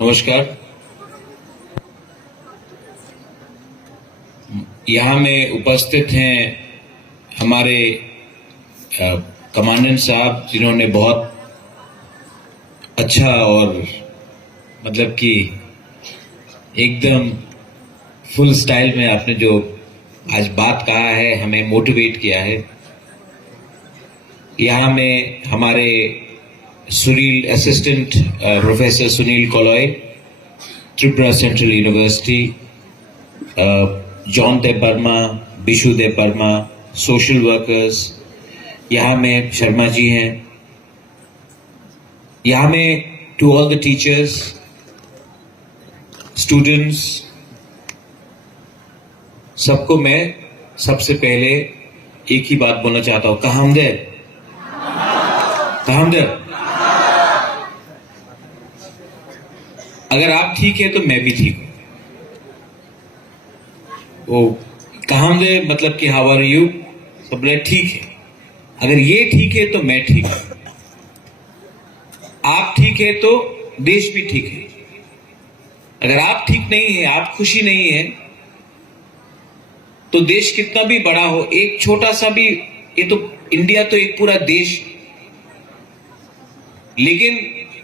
नमस्कार। यहाँ में उपस्थित हैं हमारे कमांडेंट साहब, जिन्होंने बहुत अच्छा और मतलब कि एकदम फुल स्टाइल में आपने जो आज बात कहा है, हमें मोटिवेट किया है। यहाँ में हमारे Sunil assistant professor Sunil Koloy, Tripura central university, John Debbarma, Bishu Debbarma, social workers, यहाँ में शर्मा जी हैं। यहाँ में to all the teachers, students, सबको मैं सबसे पहले एक ही बात बोलना चाहता हूं, कहामदे अगर आप ठीक है तो मैं भी ठीक हूं। वो कहामदे मतलब कि हाउ आर यू, सब ठीक है। अगर ये ठीक है तो मैं ठीक हूं, आप ठीक है तो देश भी ठीक है। अगर आप ठीक नहीं है, आप खुशी नहीं है, तो देश कितना भी बड़ा हो, एक छोटा सा भी, ये तो इंडिया तो एक पूरा देश, लेकिन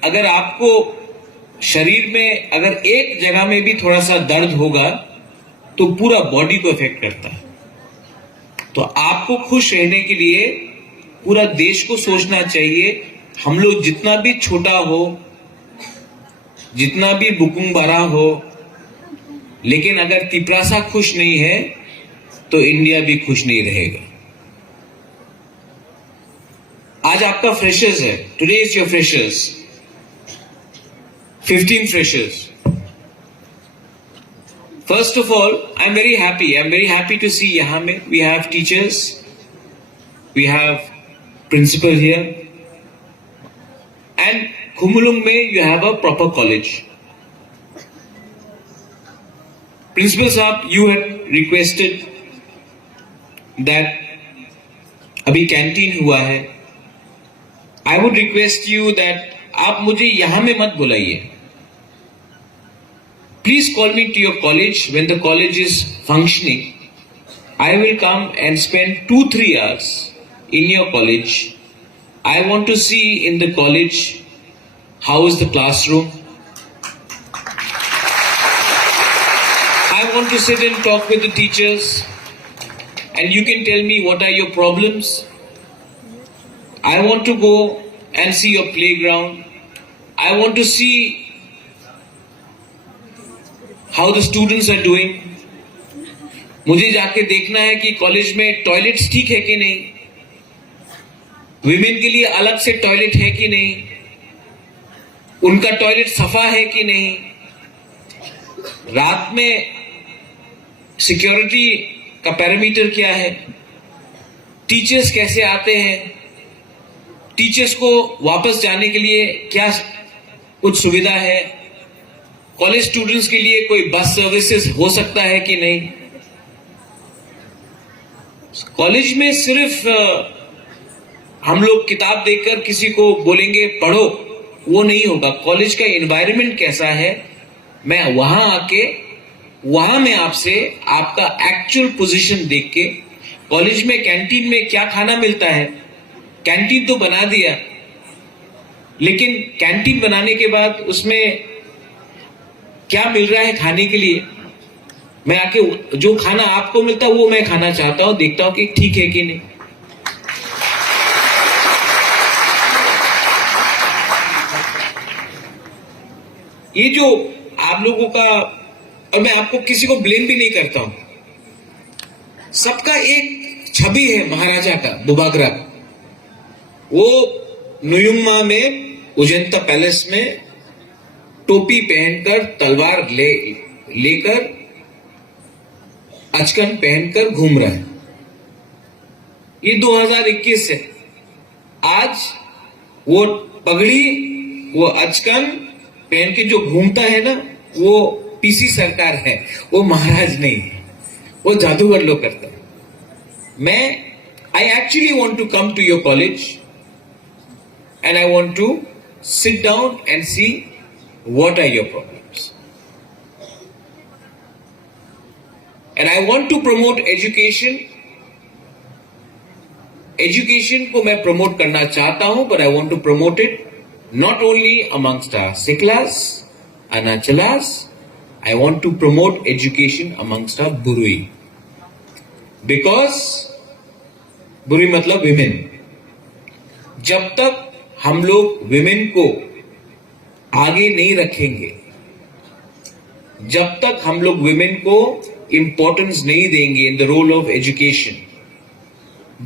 अगर आपको शरीर में अगर एक जगह में भी थोड़ा सा दर्द होगा तो पूरा बॉडी को इफेक्ट करता है। तो आपको खुश रहने के लिए पूरा देश को सोचना चाहिए। हम लोग जितना भी छोटा हो, जितना भी बुकुंग बड़ा हो, लेकिन अगर तिपरासा खुश नहीं है तो इंडिया भी खुश नहीं रहेगा। आज आपका फ्रेशर्स है, today is your freshers, 15 freshers. First of all, I'm very happy to see यहाँ में we have teachers, we have principal here, and Khumulung में you have a proper college. Principal साहब, you had requested that अभी canteen हुआ है, I would request you that आप मुझे यहां में मत बुलाइए। Please call me to your college when the college is functioning. I will come and spend 2-3 hours in your college. I want to see in the college how is the classroom. I want to sit and talk with the teachers, and you can tell me what are your problems. I want to go and see your playground. I want to see how the students are doing. मुझे जाके देखना है कि college में toilets ठीक है कि नहीं, विमेन के लिए अलग से टॉयलेट है कि नहीं, उनका टॉयलेट सफा है कि नहीं, रात में सिक्योरिटी का पैरामीटर क्या है, टीचर्स कैसे आते हैं, टीचर्स को वापस जाने के लिए क्या कुछ सुविधा है, कॉलेज स्टूडेंट्स के लिए कोई बस सर्विसेज हो सकता है कि नहीं। कॉलेज में सिर्फ हम लोग किताब देखकर किसी को बोलेंगे पढ़ो, वो नहीं होगा। कॉलेज का एनवायरनमेंट कैसा है, मैं वहां आके वहां मैं आपसे आपका एक्चुअल पोजीशन देख के, कॉलेज में कैंटीन में क्या खाना मिलता है, कैंटीन तो बना दिया, लेकिन कैंटीन बनाने के बाद उसमें क्या मिल रहा है खाने के लिए, मैं आके जो खाना आपको मिलता है वो मैं खाना चाहता हूं, देखता हूं कि ठीक है कि नहीं। ये जो आप लोगों का, और मैं आपको किसी को ब्लेम भी नहीं करता हूं, सबका एक छवि है महाराजा का, बुबागरा। वो नुयुम्मा में उजंता पैलेस में टोपी पहनकर, तलवार लेकर, अचकन पहनकर घूम रहा है। ये 2021 है। आज वो पगड़ी, वो अचकन पहन के जो घूमता है ना, वो पीसी सरकार है, वो महाराज नहीं है, वो जादूगर लोग करता है। I actually want to come to your college and I want to sit down and see what are your problems. And I want to promote education. Education को मैं promote करना चाहता हूं, but I want to promote it not only amongst our Siklas and our Chalas. I want to promote education amongst our Burui. Because बुरी मतलब women. जब तक हम लोग विमेन को आगे नहीं रखेंगे, जब तक हम लोग विमेन को इंपॉर्टेंस नहीं देंगे in the role of education,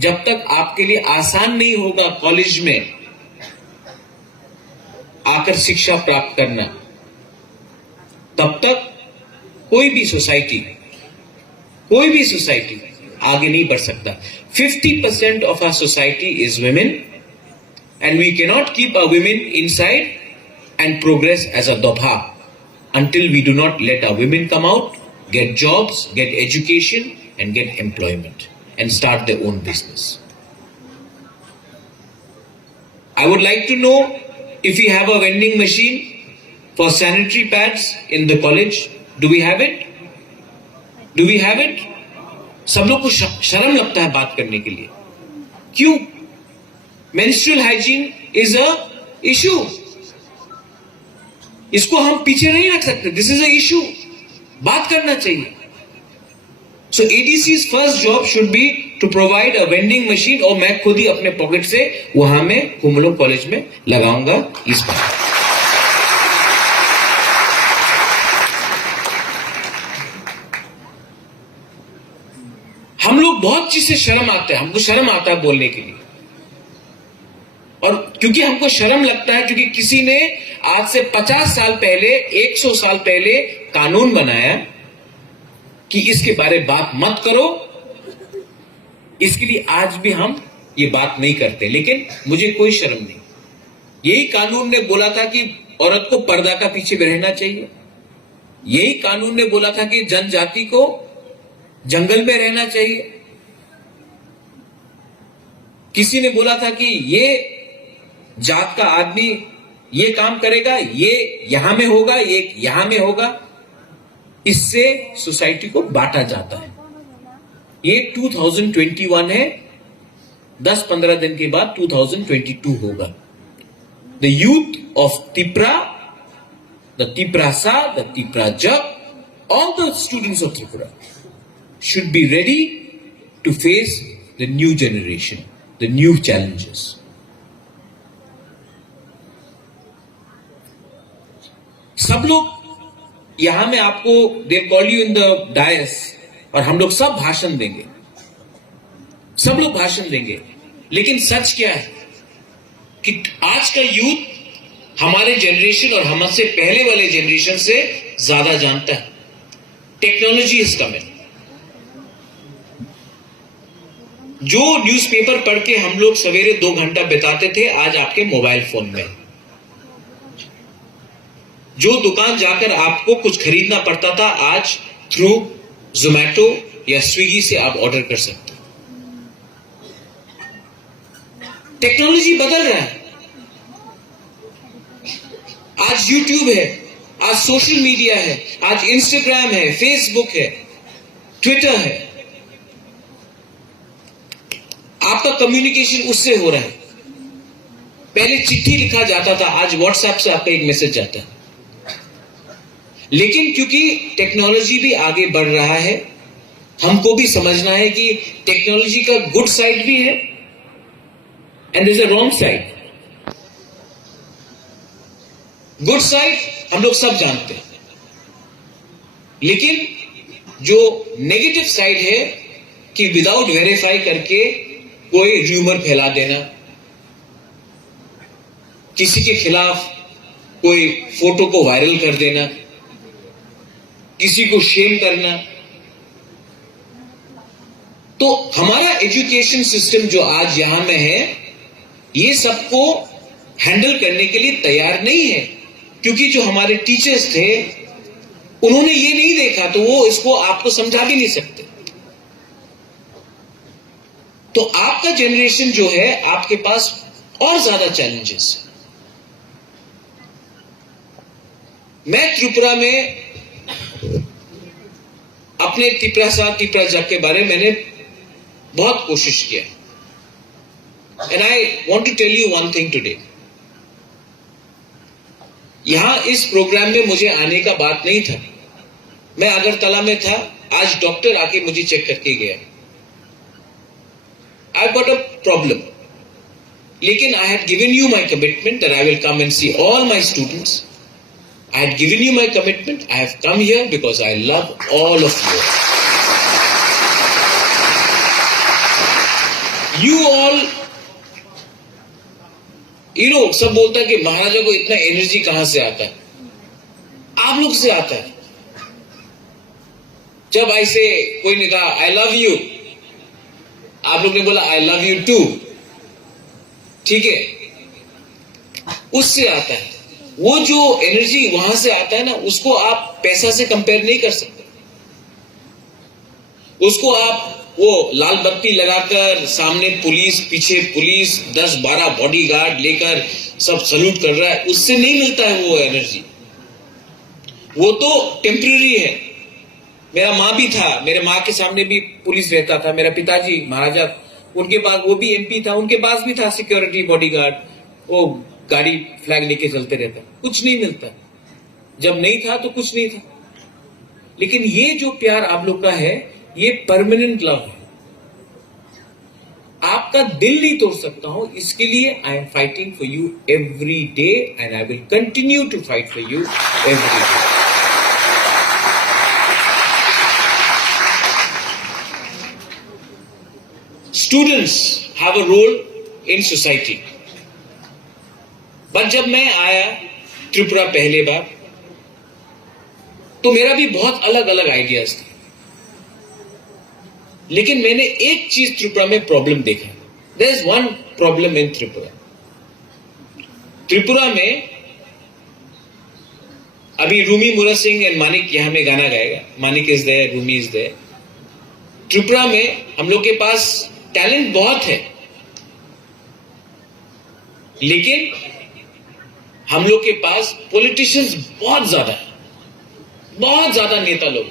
जब तक आपके लिए आसान नहीं होगा कॉलेज में आकर शिक्षा प्राप्त करना, तब तक कोई भी सोसाइटी आगे नहीं बढ़ सकता. 50% of our society is women, and we cannot keep our women inside and progress as a dobha until we do not let our women come out, get jobs, get education, and get employment, and start their own business. I would like to know if we have a vending machine for sanitary pads in the college. Do we have it? Do we have it? सब लोग को शर्म लगता है बात करने के लिए. क्यों? Menstrual hygiene is a issue. इसको हम पीछे नहीं रख सकते. This is a issue. बात करना चाहिए. So ADC's first job should be to provide a vending machine, और मैं खुद ही अपने पॉकेट से वहां में कुमलो कॉलेज में लगाऊंगा इस बार. हम लोग बहुत चीज से शर्म आते हैं. हमको शर्म आता है बोलने के लिए, और क्योंकि हमको शर्म लगता है, क्योंकि किसी ने आज से 50 साल पहले, 100 साल पहले कानून बनाया कि इसके बारे में बात मत करो. इसके लिए आज भी हम ये बात नहीं करते, लेकिन मुझे कोई शर्म नहीं. यही कानून ने बोला था कि औरत को पर्दा का पीछे रहना चाहिए. यही कानून ने बोला था कि जनजाति को जंगल में रहना चाहिए. किसी ने बोला था कि ये जात का आदमी ये काम करेगा, ये यहां में होगा, ये यहां में होगा. इससे सोसाइटी को बांटा जाता है. ये 2021 है. 10-15 दिन के बाद 2022 होगा. The youth of Tipra, the Tiprasa, the Tipra जब, all the students of Tripura should be ready to face the new generation, the new challenges. सब लोग यहां में आपको they call you in the dais, और हम लोग सब भाषण देंगे. सब लोग भाषण देंगे, लेकिन सच क्या है कि आज का यूथ हमारे जनरेशन और हमसे पहले वाले जनरेशन से ज्यादा जानता है. Technology is coming. जो न्यूज़पेपर पढ़ के हम लोग सवेरे 2 घंटा बिताते थे, आज आपके मोबाइल फोन में. जो दुकान जाकर आपको कुछ खरीदना पड़ता था, आज थ्रू जोमैटो या स्विगी से आप ऑर्डर कर सकते हो. टेक्नोलॉजी बदल रहा है. आज यूट्यूब है, आज सोशल मीडिया है, आज इंस्टाग्राम है, फेसबुक है, ट्विटर है. आपका कम्युनिकेशन उससे हो रहा है. पहले चिट्ठी लिखा जाता था, आज व्हाट्सएप से आपका एक मैसेज जाता है. लेकिन क्योंकि टेक्नोलॉजी भी आगे बढ़ रहा है, हमको भी समझना है कि टेक्नोलॉजी का गुड साइड भी है and there is a wrong side. Good side हम लोग सब जानते हैं, लेकिन जो नेगेटिव साइड है कि विदाउट वेरीफाई करके कोई र्यूमर फैला देना, किसी के खिलाफ कोई फोटो को वायरल कर देना, किसी को शेम करना. तो हमारा एजुकेशन सिस्टम जो आज यहां में है, ये सबको हैंडल करने के लिए तैयार नहीं है. क्योंकि जो हमारे टीचर्स थे, उन्होंने ये नहीं देखा, तो वो इसको आपको समझा भी नहीं सकते. तो आपका जनरेशन जो है, आपके पास और ज्यादा चैलेंजेस. मैं त्रिपुरा में अपने तिपरा जग के बारे में मैंने बहुत कोशिश किया। And I want to tell you one thing today. यहां इस प्रोग्राम में मुझे आने का बात नहीं था। मैं अगरतला में था, आज डॉक्टर आके मुझे चेक करके गया। आई गॉट अ प्रॉब्लम, लेकिन I had given you my commitment that I will come and see all my students. I had given you my commitment. I have come here because I love all of you. You all, सब बोलता है कि महाराजा को इतना energy कहां से आता है? आप लोग से आता है। जब ऐसे कोई ने कहा I love you, आप लोग ने बोला I love you too, ठीक है? उससे आता है। वो जो एनर्जी वहां से आता है ना, उसको आप पैसा से कंपेयर नहीं कर सकते। उसको आप वो लाल बत्ती लगाकर सामने पुलिस, पीछे पुलिस, 10-12 बॉडीगार्ड लेकर सब सल्यूट कर रहा है, उससे नहीं मिलता है वो एनर्जी। वो तो टेम्परेरी है। मेरा माँ भी था, मेरे माँ के सामने भी पुलिस रहता था। मेरा पिताजी महाराजा, उनके पास, वो भी एमपी था, उनके पास भी था सिक्योरिटी बॉडीगार्ड। वो गाड़ी फ्लैग लेके चलते रहता, कुछ नहीं मिलता। जब नहीं था तो कुछ नहीं था। लेकिन ये जो प्यार आप लोग का है, ये परमानेंट लव है। आपका दिल नहीं तोड़ सकता हूं, इसके लिए I am fighting for you every day and I will continue to fight for you every day. Students have a role in society. But जब मैं आया त्रिपुरा पहले बार, तो मेरा भी बहुत अलग अलग आइडियाज थे। लेकिन मैंने एक चीज त्रिपुरा में प्रॉब्लम देखा। There is one problem in Tripura. Tripura में अभी रूमी मुरा सिंह एंड मानिक यहां में गाना गाएगा। Manik is there, Rumi is there. Tripura में हम लोग के पास टैलेंट बहुत है, लेकिन हम लोग के पास पॉलिटिशियंस बहुत ज्यादा है, बहुत ज्यादा नेता लोग।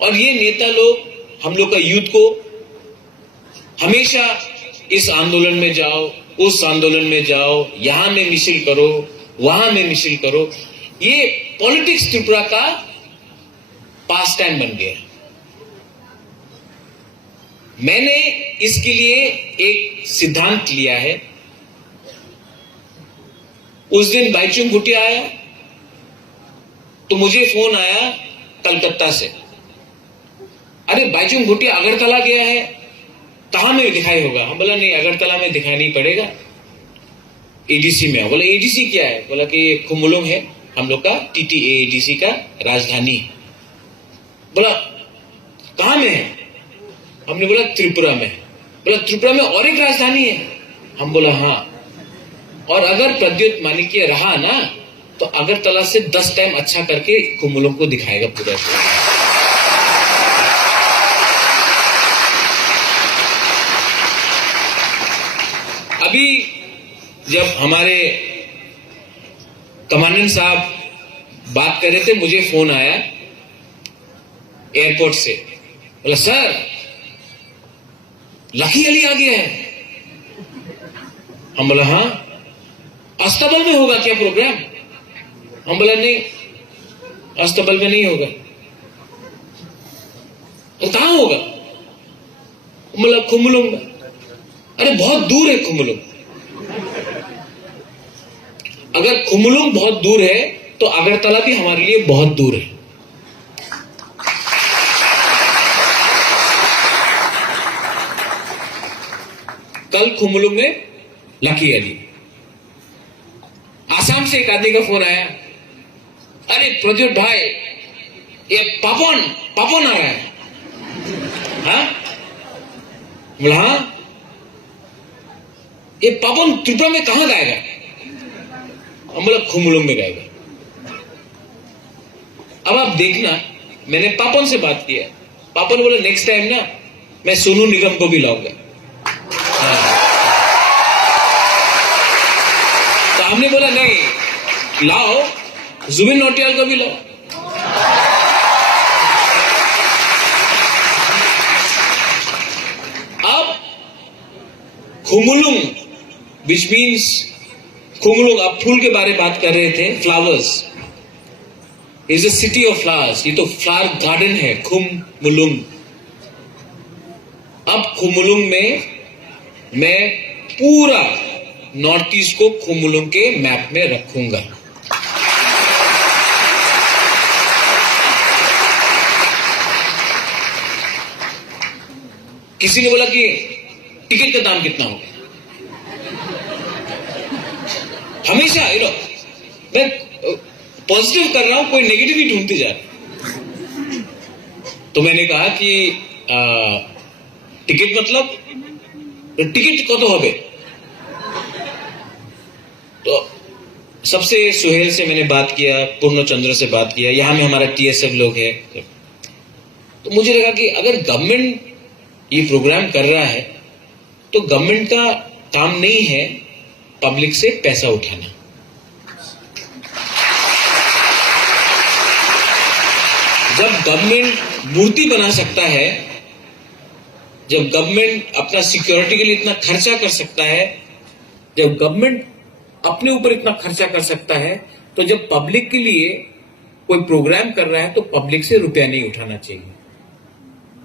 और ये नेता लोग हम लोग का यूथ को हमेशा इस आंदोलन में जाओ, उस आंदोलन में जाओ, यहां में मिছিল करो, वहां में मिছিল करो। ये पॉलिटिक्स त्रिपुरा का पास टाइम बन गया। मैंने इसके लिए एक सिद्धांत लिया है। उस दिन बाईचुंग भूटिया आया तो मुझे फोन आया कलकत्ता से, अरे बाईचुंग भूटिया अगरतला गया है, कहां में दिखाई होगा? हम बोला नहीं, अगरतला में दिखाई नहीं पड़ेगा, एडीसी में। बोला एडीसी क्या है? बोला कि खुमुलुंग है हम लोग का, टीटीए एडीसी का राजधानी। बोला कहां में है? हमने बोला त्रिपुरा में। बोला त्रिपुरा में और एक राजधानी है? हम बोला हाँ। और अगर प्रद्युत मानिक्य रहा ना, तो अगरतला से 10 टाइम अच्छा करके खुमुलुंग को दिखाएगा पूरा। अभी जब हमारे कमांडेंट साहब बात कर रहे थे, मुझे फोन आया एयरपोर्ट से। बोला सर लकी अली आ गया है। हम बोला हाँ। अस्तबल में होगा क्या प्रोग्राम? हम बोला नहीं, अस्तबल में नहीं होगा। तो कहां होगा? बोला खुमुलुंग में। अरे बहुत दूर है खुमुलुंग। अगर खुमुलुंग बहुत दूर है तो अगरतला भी हमारे लिए बहुत दूर है। कल खुमुलुंग में लकी अली। आसाम से एक आदमी का फोन आया, अरे प्रद्युत भाई ये पापन आ रहा है। हाँ बोला हाँ। ये पापन त्रिपुरा में कहां गाएगा? हम बोला खुमुलुंग में गाएगा। अब आप देखना, मैंने पापन से बात किया। पापन बोले नेक्स्ट टाइम ना मैं सोनू निगम को भी लाऊंगा। हमने बोला नहीं, जुबिन नौटियाल का भी लाओ। अब खुमुलुंग, विच मीन्स खुमुलुंग, आप फूल के बारे में बात कर रहे थे, flowers is a city of flowers. ये तो फ्लावर गार्डन है खुमुलुंग। अब खुमुलुंग में मैं पूरा नॉर्थ ईस्ट को खुमुलुंग के मैप में रखूंगा। किसी ने बोला कि टिकट का दाम कितना होगा। हमेशा मैं पॉजिटिव कर रहा हूं, कोई नेगेटिव ही ढूंढते जा रहा। तो मैंने कहा कि टिकट मतलब टिकट कत होबे। तो सबसे सुहेल से मैंने बात किया, पूर्णचंद्र से बात किया, यहां में हमारा टीएसएफ लोग है। तो मुझे लगा कि अगर गवर्नमेंट ये प्रोग्राम कर रहा है तो गवर्नमेंट का काम नहीं है पब्लिक से पैसा उठाना। जब गवर्नमेंट मूर्ति बना सकता है, जब गवर्नमेंट अपना सिक्योरिटी के लिए इतना खर्चा कर सकता है, जब गवर्नमेंट अपने ऊपर इतना खर्चा कर सकता है, तो जब पब्लिक के लिए कोई प्रोग्राम कर रहा है तो पब्लिक से रुपया नहीं उठाना चाहिए।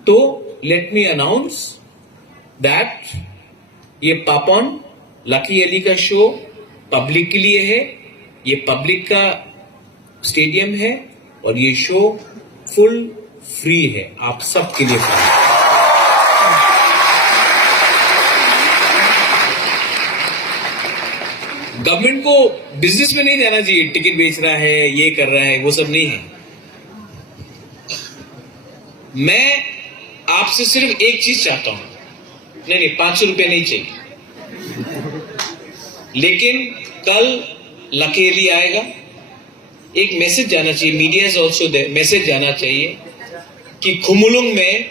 तो लेट मी अनाउंस दैट ये पापन लकी अली का शो पब्लिक के लिए है। ये पब्लिक का स्टेडियम है और ये शो फुल फ्री है, आप सबके लिए फ्री है। गवर्नमेंट को बिजनेस में नहीं जाना चाहिए, टिकट बेच रहा है, ये कर रहा है, वो सब नहीं है। मैं आपसे सिर्फ एक चीज चाहता हूं, नहीं 500 रुपये नहीं चाहिए, लेकिन कल लकेली आएगा, एक मैसेज जाना चाहिए, media is also there, message जाना चाहिए कि खुमुलुंग में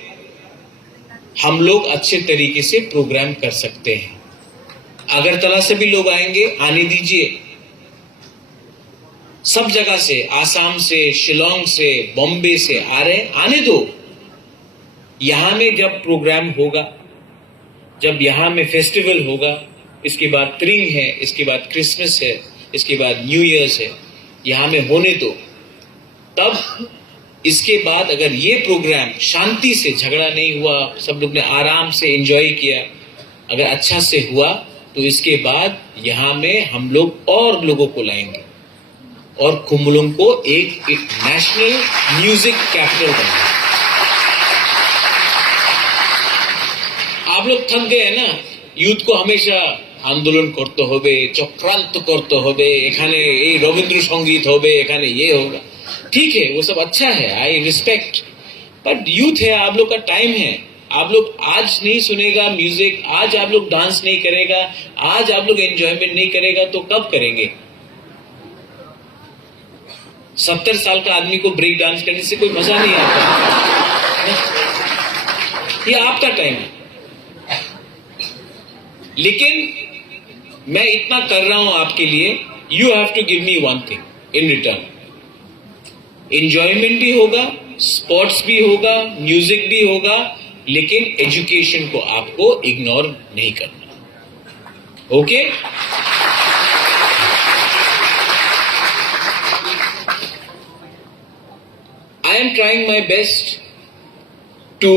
हम लोग अच्छे तरीके से प्रोग्राम कर सकते हैं। अगरतला से भी लोग आएंगे, आने दीजिए। सब जगह से, आसाम से, शिलोंग से, बॉम्बे से आ रहे, आने दो। यहां में जब प्रोग्राम होगा, जब यहां में फेस्टिवल होगा, इसके बाद त्रिंग है, इसके बाद क्रिसमस है, इसके बाद न्यू ईयर्स है, यहां में होने दो। तब इसके बाद अगर ये प्रोग्राम शांति से, झगड़ा नहीं हुआ, सब लोग ने आराम से एंजॉय किया, अगर अच्छा से हुआ, तो इसके बाद यहां में हम लोग और लोगों को लाएंगे और खुमुलुंग को एक नेशनल म्यूजिक कैपिटल बनाएंगे। आप लोग थक गए हैं ना, यूथ को हमेशा आंदोलन करते होबे, चक्रांत करते होबे, एखाने ये रविंद्र संगीत होबे, एखाने ये होगा। ठीक है, वो सब अच्छा है, आई रिस्पेक्ट, बट यूथ है, आप लोग का टाइम है। आप लोग आज नहीं सुनेगा म्यूजिक, आज आप लोग डांस नहीं करेगा, आज आप लोग एंजॉयमेंट नहीं करेगा, तो कब करेंगे? 70 साल का आदमी को ब्रेक डांस करने से कोई मजा नहीं आता। ये आपका टाइम है। लेकिन मैं इतना कर रहा हूं आपके लिए, you have to give me one thing in return. Enjoyment भी होगा, स्पोर्ट्स भी होगा, म्यूजिक भी होगा, लेकिन एजुकेशन को आपको इग्नोर नहीं करना। Okay? I am trying my best to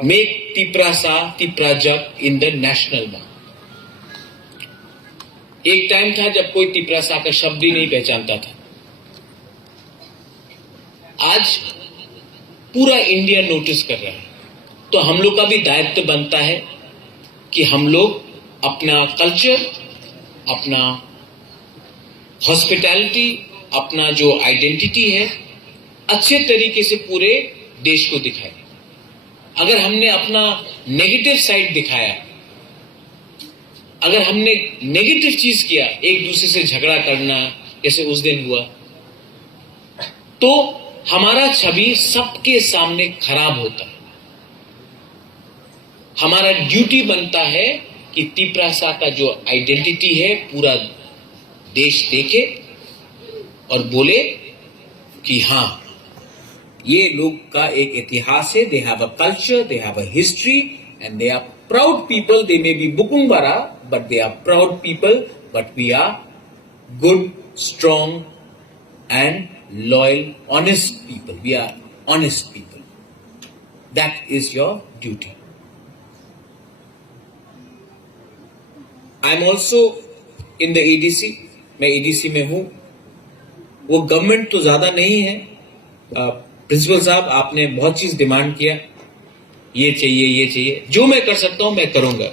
make Tiprasa, Tiprajak in the national one. एक टाइम था जब कोई तिपरासा का शब्द ही नहीं पहचानता था। आज पूरा इंडिया नोटिस कर रहा है, तो हम लोग का भी दायित्व बनता है कि हम लोग अपना कल्चर, अपना हॉस्पिटैलिटी, अपना जो आइडेंटिटी है, अच्छे तरीके से पूरे देश को दिखाएं। अगर हमने अपना नेगेटिव साइड दिखाया, अगर हमने नेगेटिव चीज किया, एक दूसरे से झगड़ा करना, जैसे उस दिन हुआ, तो हमारा छवि सबके सामने खराब होता है। हमारा ड्यूटी बनता है कि तिपरासा का जो आइडेंटिटी है पूरा देश देखे, और बोले कि हाँ, ये लोग का एक इतिहास है, they have a culture, they have a history and they are proud people. They may be बुकुंबारा but they are proud people, but we are good, strong and loyal, honest people. We are honest people. That is your duty. I am also in the ADC. मैं ADC में हूँ. वो government तो ज्यादा नहीं है. Principal साहब, आपने बहुत चीज डिमांड किया, ये चाहिए. जो मैं कर सकता हूं मैं करूंगा,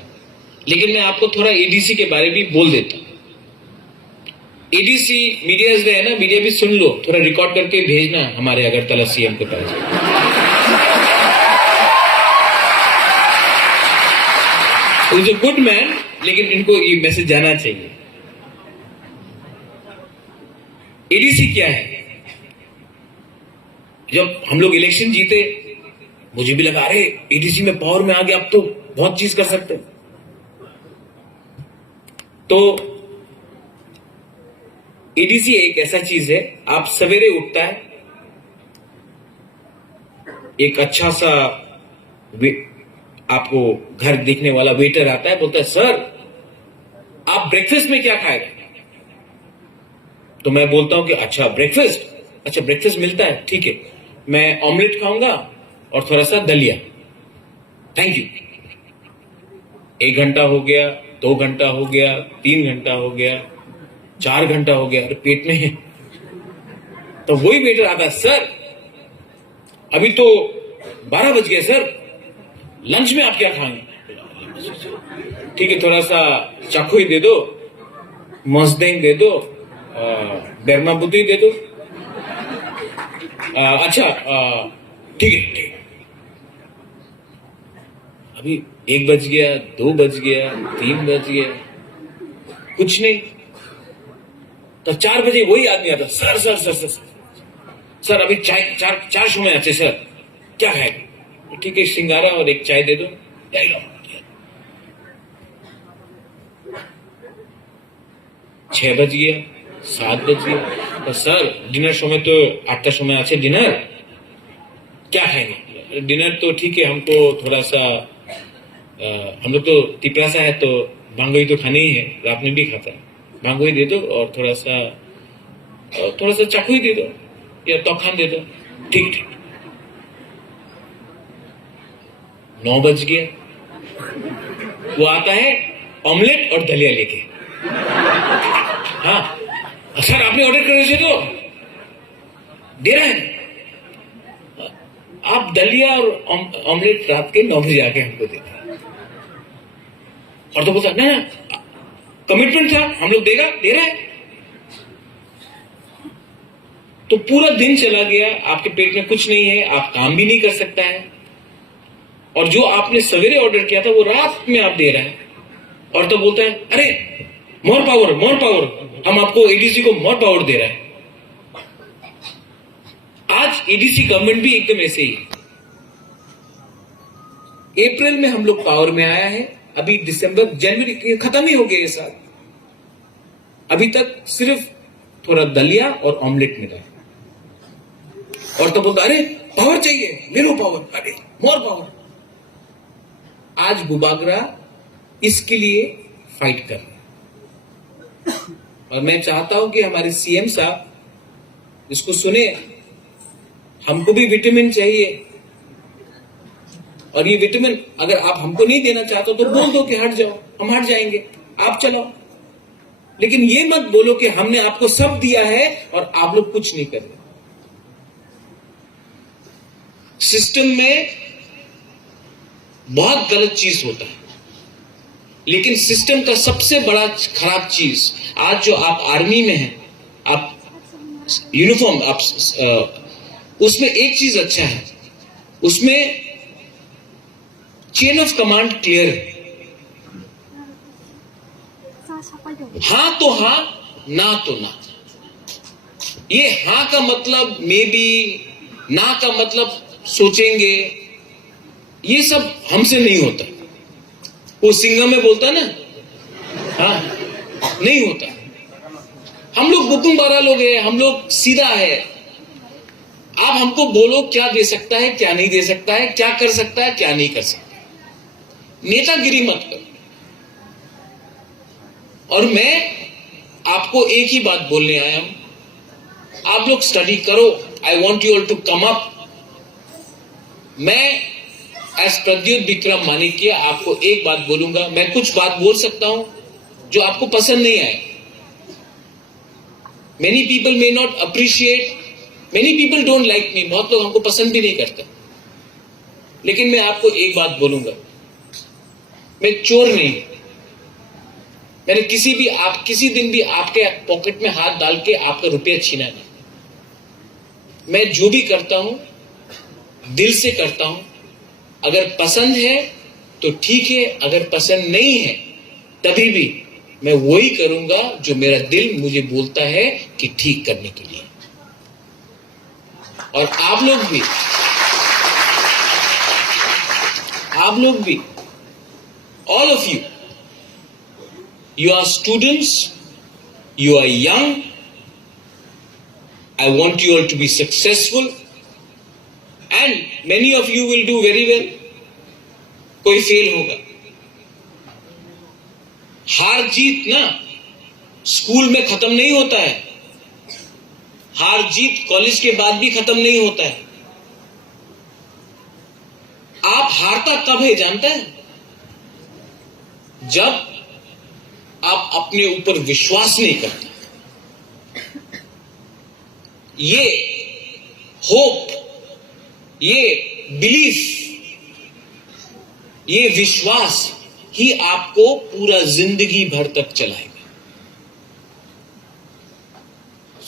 लेकिन मैं आपको थोड़ा ADC के बारे में बोल देता हूं. एडीसी मीडिया है ना, मीडिया भी सुन लो, थोड़ा रिकॉर्ड करके भेजना हमारे अगरतला सीएम के पास. इज अ गुड मैन, लेकिन इनको ये मैसेज जाना चाहिए. एडीसी क्या है? जब हम लोग इलेक्शन जीते, मुझे भी लगा अरे एडीसी में पावर में आ गया, अब तो बहुत चीज कर सकते. तो एडीसी एक ऐसा चीज है, आप सवेरे उठता है, एक अच्छा सा आपको घर देखने वाला वेटर आता है, बोलता है सर आप ब्रेकफास्ट में क्या खाएगा? तो मैं बोलता हूं कि अच्छा ब्रेकफास्ट मिलता है, ठीक है, मैं ऑमलेट खाऊंगा और थोड़ा सा दलिया. Thank you. 1 घंटा हो गया, 2 घंटा हो गया, 3 घंटा हो गया, 4 घंटा हो गया, पेट में है. तो वही वेटर आता है, सर अभी तो 12 बज गए सर, लंच में आप क्या खाएंगे? ठीक है, थोड़ा सा चाकू दे दो, मस्देंग दे दो, बेरमा बुद्धि दे दो. अच्छा ठीक है. अभी 1 बज गया, 2 बज गया, 3 बज गया, कुछ नहीं. तो 4 बजे वही आदमी आता, सर अभी चार समय अच्छे सर, क्या खाएगा? ठीक है, सिंगारा और एक चाय दे दो. 6 बज गया, 7 बज गया, तो सर डिनर समय तो 8 समय अच्छे, डिनर क्या खाएंगे? डिनर तो ठीक है, हमको थोड़ा सा हम लोग तो तिप्यासा है, तो भांगोई तो खानी ही है, रात में भी खाता है. भांगोई दे दो और थोड़ा सा चाकू ही दे दो या तोखान दे दो. ठीक. 9 बज गया, वो आता है ऑमलेट और दलिया लेके. हाँ सर आपने ऑर्डर कर रहे थे तो दे रहे हैं. आप दलिया और ऑमलेट रात के 9 बजे आके हमको देते हैं. और तो बोलता ना कमिटमेंट था, हम लोग दे रहे हैं. तो पूरा दिन चला गया, आपके पेट में कुछ नहीं है, आप काम भी नहीं कर सकता है, और जो आपने सवेरे ऑर्डर किया था वो रात में आप दे रहे हैं. और तो बोलता है अरे मोर पावर, हम आपको एडीसी को मोर पावर दे रहे हैं. आज एडीसी गवर्नमेंट भी एकदम ऐसे ही. अप्रैल में हम लोग पावर में आया है, अभी दिसंबर जनवरी खत्म ही हो गया ये साल, अभी तक सिर्फ थोड़ा दलिया और ऑमलेट मिला है. और तो बोलता अरे पावर चाहिए, मेरे पावर, अरे मोर पावर. आज बुबागरा इसके लिए फाइट कर रहे हैं, और मैं चाहता हूं कि हमारे सीएम साहब इसको सुने. हमको भी विटामिन चाहिए, और ये विटामिन अगर आप हमको नहीं देना चाहते तो बोल दो कि हट जाओ, हम हट जाएंगे, आप चलाओ. लेकिन ये मत बोलो कि हमने आपको सब दिया है और आप लोग कुछ नहीं कर रहे. सिस्टम में बहुत गलत चीज होता है, लेकिन सिस्टम का सबसे बड़ा खराब चीज, आज जो आप आर्मी में हैं, आप यूनिफॉर्म, आप उसमें एक चीज अच्छा है, उसमें चेन ऑफ कमांड क्लियर है. हां तो हां, ना तो ना. ये हां का मतलब मे बी, ना का मतलब सोचेंगे, ये सब हमसे नहीं होता. वो सिंगम में बोलता ना, हाँ नहीं होता. हम लोग बुकुमबारा लोग हैं, हम लोग सीधा है। आप हमको बोलो क्या दे सकता है, क्या नहीं दे सकता है, क्या कर सकता है, क्या नहीं कर सकता। नेतागिरी मत करो। और मैं आपको एक ही बात बोलने आया हूं, आप लोग स्टडी करो। I want you all to come up. मैं एज प्रद्युत विक्रम मानिक्य आपको एक बात बोलूंगा, मैं कुछ बात बोल सकता हूं जो आपको पसंद नहीं आए। Many people may not appreciate, many people don't like me, बहुत लोग हमको पसंद भी नहीं करते। लेकिन मैं आपको एक बात बोलूंगा, मैं चोर नहीं। मैंने किसी दिन भी आपके पॉकेट में हाथ डाल के आपका रुपया छीना नहीं। मैं जो भी करता हूं दिल से करता हूं। अगर पसंद है तो ठीक है, अगर पसंद नहीं है तभी भी मैं वही करूंगा जो मेरा दिल मुझे बोलता है कि ठीक करने के लिए। और आप लोग भी all of you are students, you are young. I want you all to be successful and many of you will do very well. कोई फेल होगा। हार जीत ना स्कूल में खत्म नहीं होता है, हार जीत कॉलेज के बाद भी खत्म नहीं होता है। आप हारता कब है जानते हैं? जब आप अपने ऊपर विश्वास नहीं करते। ये होप, ये बिलीफ, ये विश्वास ही आपको पूरा जिंदगी भर तक चलाएगा।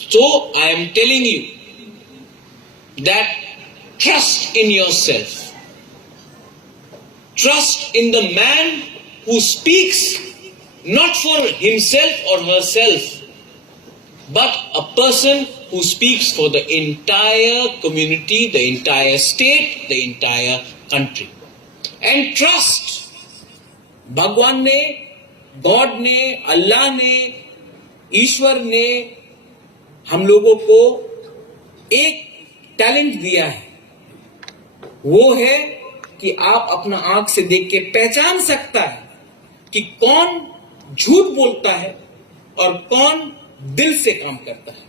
So I am telling you that trust in yourself. Trust in the man who speaks not for himself or herself, but a person who speaks for the entire community, the entire state, the entire country. And trust, भगवान ने, God ने, अल्लाह ने, ईश्वर ने हम लोगों को एक talent दिया है। वो है कि आप अपना आंख से देख के पहचान सकता है कि कौन झूठ बोलता है और कौन दिल से काम करता है,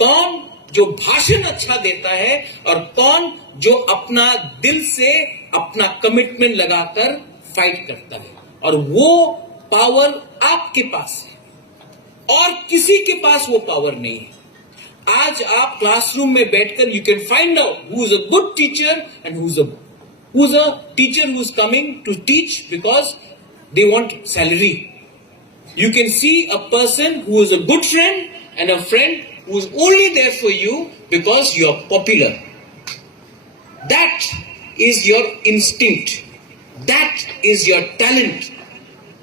कौन जो भाषण अच्छा देता है और कौन जो अपना दिल से अपना कमिटमेंट लगाकर फाइट करता है। और वो पावर आपके पास है और किसी के पास वो पावर नहीं है। आज आप क्लासरूम में बैठकर you can find out who is a good teacher and who is a teacher who is coming to teach because they want salary. You can see a person who is a good friend and a friend who is only there for you because you are popular. That is your instinct. That is your talent.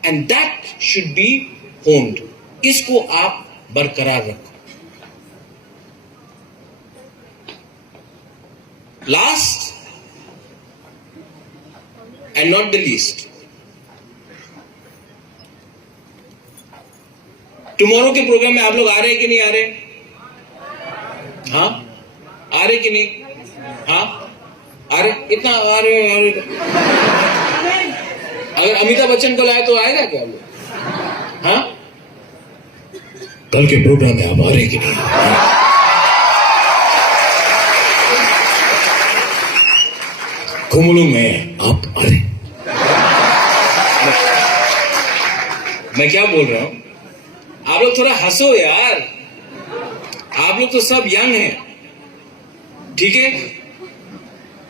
And that should be honed. इसको आप बरकरार रखो। Last and not the least, tomorrow के programme में आप लोग आ रहे हैं कि नहीं आ रहे? हाँ, आ रहे कि नहीं? हाँ, आ रहे? इतना आ रहे? अगर अमिताभ बच्चन को लाए तो आएगा क्या आप लोग? हाँ, कल के प्रोग्राम में आप आ रहे कि नहीं? कुमलू में आप आ रहे? मैं क्या बोल रहा हूं? आप लोग थोड़ा हंसो यार, आप लोग तो सब यंग हैं, ठीक है?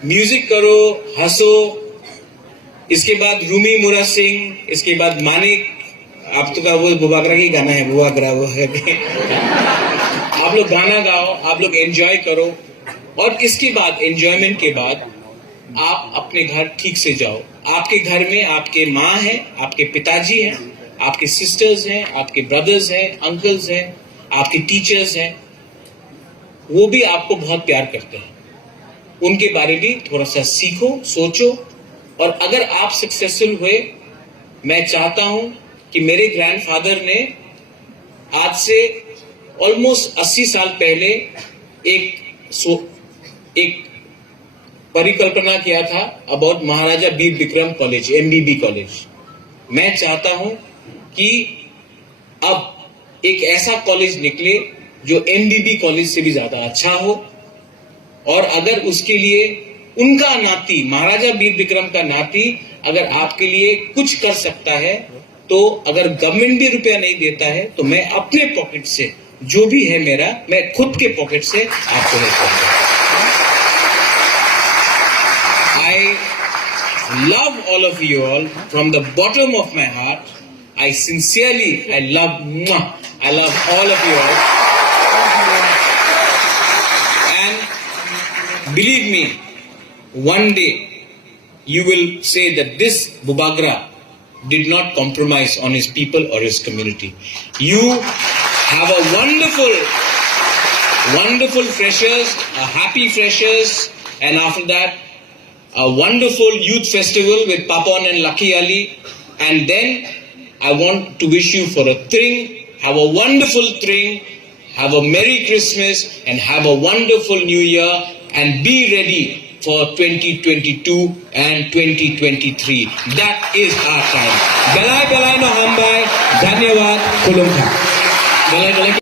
म्यूजिक करो, हंसो। इसके बाद रूमी मुरा सिंह, इसके बाद मानिक, आप तो का वो बुबागरा की गाना है, बुबागरा वो है। आप लोग गाना गाओ, आप लोग एंजॉय करो और इसके बाद एंजॉयमेंट के बाद आप अपने घर ठीक से जाओ। आपके घर में आपके माँ है, आपके पिताजी हैं, आपके सिस्टर्स हैं, आपके ब्रदर्स हैं, अंकल्स हैं, आपके टीचर्स हैं, वो भी आपको बहुत प्यार करते हैं। उनके बारे में थोड़ा सा सीखो, सोचो। और अगर आप सक्सेसफुल हुए, मैं चाहता हूं कि मेरे ग्रैंडफादर ने आज से ऑलमोस्ट 80 साल पहले एक परिकल्पना किया था about Maharaja Bir Vikram college, MBB college. मैं चाहता हूं कि अब एक ऐसा कॉलेज निकले जो एमबीबी कॉलेज से भी ज्यादा अच्छा हो, और अगर उसके लिए उनका नाती, महाराजा वीर विक्रम का नाती अगर आपके लिए कुछ कर सकता है, तो अगर गवर्नमेंट भी रुपया नहीं देता है तो मैं अपने पॉकेट से जो भी है मेरा, मैं खुद के पॉकेट से आपको हेल्प करूंगा। I love all of you all from the bottom of my heart. I love all of you all. And believe me, one day you will say that this Bubagra did not compromise on his people or his community. You have a wonderful freshers, a happy freshers, and after that, a wonderful youth festival with Papan and Lucky Ali. And then I want to wish you for a thring, have a wonderful thring, have a Merry Christmas, and have a wonderful New Year, and be ready for 2022 and 2023. That is our time. Belai belai no hambai. Dhanyawad. Kulumka. Belai belai.